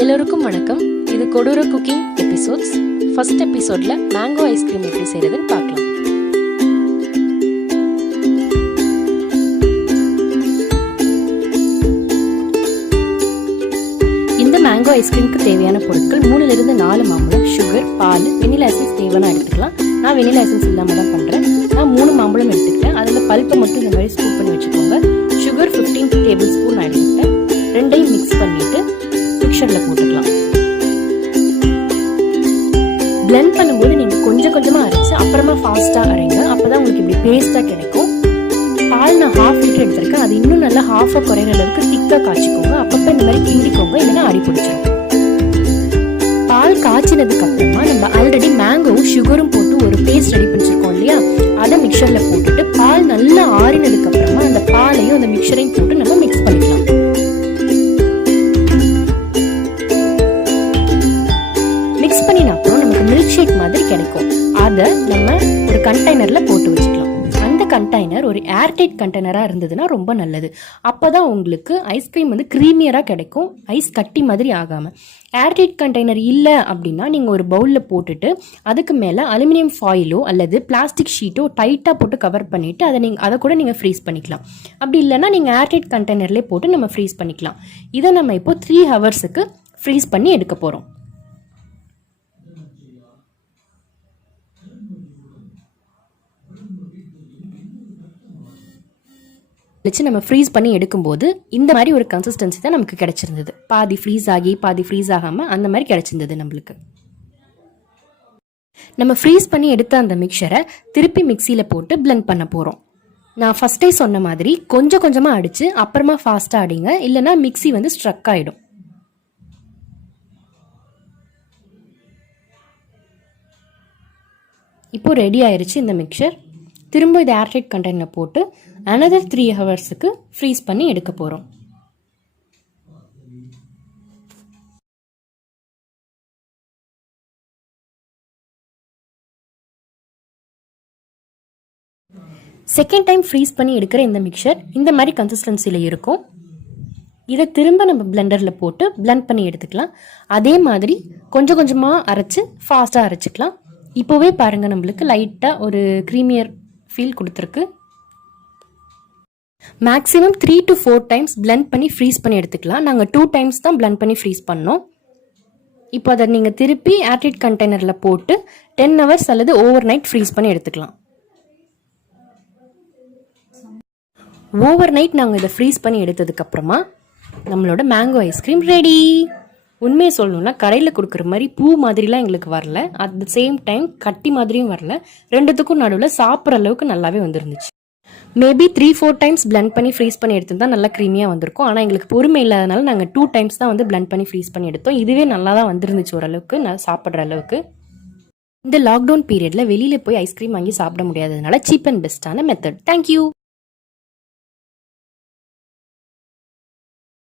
எல்லோருக்கும் வணக்கம். இது கொடூர குக்கிங் எபிசோட்ஸ். ஃபர்ஸ்ட் எபிசோட்ல மேங்கோ ஐஸ்கிரீம் எப்படி செய்யறதுன்னு பார்க்கலாம். இந்த மேங்கோ ஐஸ்கிரீமுக்கு தேவையான பொருட்கள் 3 to 4 மாம்பழம், சுகர், பால், வெனிலா எசன்ஸ் தேவைன்னா எடுத்துக்கலாம். நான் வெனிலா எசன்ஸ் இல்லாமல் தான் பண்ணுறேன். நான் 3 மாம்பழம் எடுத்துக்கிட்டேன். அதில் பல்ப்பை மட்டும் இந்த மாதிரி ஸ்கூப் பண்ணி வச்சுக்கோங்க. சுகர் 15 டேபிள் ஸ்பூன் நான் எடுத்துக்கிட்டேன். ரெண்டையும் மிக்ஸ் பண்ணிட்டு மிக்சரில் போட்டுக்கலாம். பிளெண்ட் பண்ணும்போது நீங்கள் கொஞ்சம் கொஞ்சமாக அரைச்சு அப்புறமா ஃபாஸ்ட்டாக அரைங்க. அப்போ தான் உங்களுக்கு இப்படி பேஸ்ட்டாக கிடைக்கும். பால் நான் 1/2 லிட்டர் எடுத்திருக்கேன். அது இன்னும் நல்லா 1/2 குறையிற அளவுக்கு திக்காக காய்ச்சிக்கோங்க. அப்பப்போ இந்த மாதிரி கிண்டிக்கோங்க, இல்லைன்னா அடி பிடிச்சிடும். பால் காய்ச்சினதுக்கு அப்புறமா நம்ம ஆல்ரெடி மேங்கோவும் சுகரும் போட்டு ஒரு பேஸ்ட் ரெடி பண்ணிச்சிருக்கோம் இல்லையா, அதை மிக்சரில் போட்டுட்டு பால் நல்லா ஆறினதுக்கு அப்புறமா அந்த பாலையும் அந்த மிக்சரையும் போட்டு நம்ம மிக்ஸ் பண்ணிக்கலாம். மிக்ஸ் பண்ணின அப்புறம் நமக்கு மில்க் ஷேக் மாதிரி கிடைக்கும். அதை நம்ம ஒரு கண்டெய்னர்ல போட்டு வச்சுக்கலாம். அந்த கண்டெய்னர் ஒரு ஏர்டைட் கண்டெய்னரா இருந்ததுன்னா ரொம்ப நல்லது. அப்பதான் உங்களுக்கு ஐஸ்கிரீம் வந்து கிரீமியரா கிடைக்கும், ஐஸ் கட்டி மாதிரி ஆகாம. ஏர்டைட் கண்டெய்னர் இல்லை அப்படின்னா நீங்க ஒரு பவுல்ல போட்டுட்டு அதுக்கு மேல அலுமினியம் ஃபாயிலோ அல்லது பிளாஸ்டிக் ஷீட்டோ டைட்டா போட்டு கவர் பண்ணிட்டு அதை கூட நீங்க ஃப்ரீஸ் பண்ணிக்கலாம். அப்படி இல்லைன்னா நீங்க ஏர்டைட் கண்டெய்னர்லேயே போட்டு நம்ம ஃப்ரீஸ் பண்ணிக்கலாம். இதை நம்ம இப்போ 3 ஹவர்ஸுக்கு ஃப்ரீஸ் பண்ணி எடுக்க போறோம். வச்சு நம்ம ஃப்ரீஸ் பண்ணி எடுக்கும்போது இந்த மாதிரி ஒரு கன்சிஸ்டன்சி தான் நமக்கு கிடைச்சிருந்தது. பாதி ஃப்ரீஸ் ஆகி பாதி ஃப்ரீஸ் ஆகாமல் அந்த மாதிரி கிடைச்சிருந்தது நம்மளுக்கு. நம்ம ஃப்ரீஸ் பண்ணி எடுத்த அந்த மிக்சரை திருப்பி மிக்சியில் போட்டு பிளெண்ட் பண்ண போகிறோம். நான் ஃபர்ஸ்டே சொன்ன மாதிரி கொஞ்சம் கொஞ்சமாக அடித்து அப்புறமா ஃபாஸ்ட்டாக அடிங்க, இல்லைன்னா மிக்சி வந்து ஸ்ட்ரக் ஆகிடும். இப்போ ரெடி ஆயிடுச்சு இந்த மிக்சர். திரும்ப இது ஏர்டைட் கண்டெய்னரில் போட்டு அனதர் 3 ஹவர்ஸுக்கு ஃப்ரீஸ் பண்ணி எடுக்க போகிறோம். செகண்ட் டைம் ஃப்ரீஸ் பண்ணி எடுக்கிற இந்த மிக்சர் இந்த மாதிரி கன்சிஸ்டன்சியில் இருக்கும். இதை திரும்ப நம்ம பிளெண்டரில் போட்டு பிளெண்ட் பண்ணி எடுத்துக்கலாம். அதே மாதிரி கொஞ்சம் கொஞ்சமாக அரைச்சி ஃபாஸ்ட்டாக அரைச்சிக்கலாம். இப்போவே பாருங்கள், நம்மளுக்கு லைட்டாக ஒரு க்ரீமியர் ஃபீல் கொடுத்துருக்கு. மேக்ஸிமம் 3 to 4 டைம்ஸ் பிளெண்ட் பண்ணி ஃப்ரீஸ் பண்ணி எடுத்துக்கலாம். நாங்கள் 2 டைம்ஸ் தான் பிளெண்ட் பண்ணி ஃப்ரீஸ் பண்ணோம். இப்போ அதை நீங்கள் திருப்பி ஏர்டைட் கண்டெய்னரில் போட்டு 10 ஹவர்ஸ் அல்லது ஓவர் நைட் ஃப்ரீஸ் பண்ணி எடுத்துக்கலாம். ஓவர் நைட் நாங்கள் இதை ஃப்ரீஸ் பண்ணி எடுத்ததுக்கப்புறமா நம்மளோட மேங்கோ ஐஸ்கிரீம் ரெடி. உண்மையை சொல்லணும்னா கடையில் கொடுக்குற மாதிரி பூ மாதிரிலாம் எங்களுக்கு வரல, அட் த சேம் டைம் கட்டி மாதிரியும் வரல. ரெண்டுத்துக்கும் நடுவில் சாப்பிட்ற அளவுக்கு நல்லாவே வந்துருந்துச்சு. மேபி 3-4 டைம்ஸ் பிளெண்ட் பண்ணி ஃப்ரீஸ் பண்ணி எடுத்துருந்தா நல்லா க்ரீமியாக வந்திருக்கும். ஆனால் எங்களுக்கு பொறுமை இல்லாதனால நாங்கள் 2 டைம்ஸ் தான் வந்து பிளெண்ட் பண்ணி ஃப்ரீஸ் பண்ணி எடுத்தோம். இதுவே நல்லா தான் வந்துருந்துச்சு ஓரளவுக்கு, நான் சாப்பிட்ற அளவுக்கு. இந்த லாக்டவுன் பீரியடில் வெளியில் போய் ஐஸ்கிரீம் வாங்கி சாப்பிட முடியாததுனால சீப் அண்ட் பெஸ்ட்டான மெத்தட். தேங்க்யூ.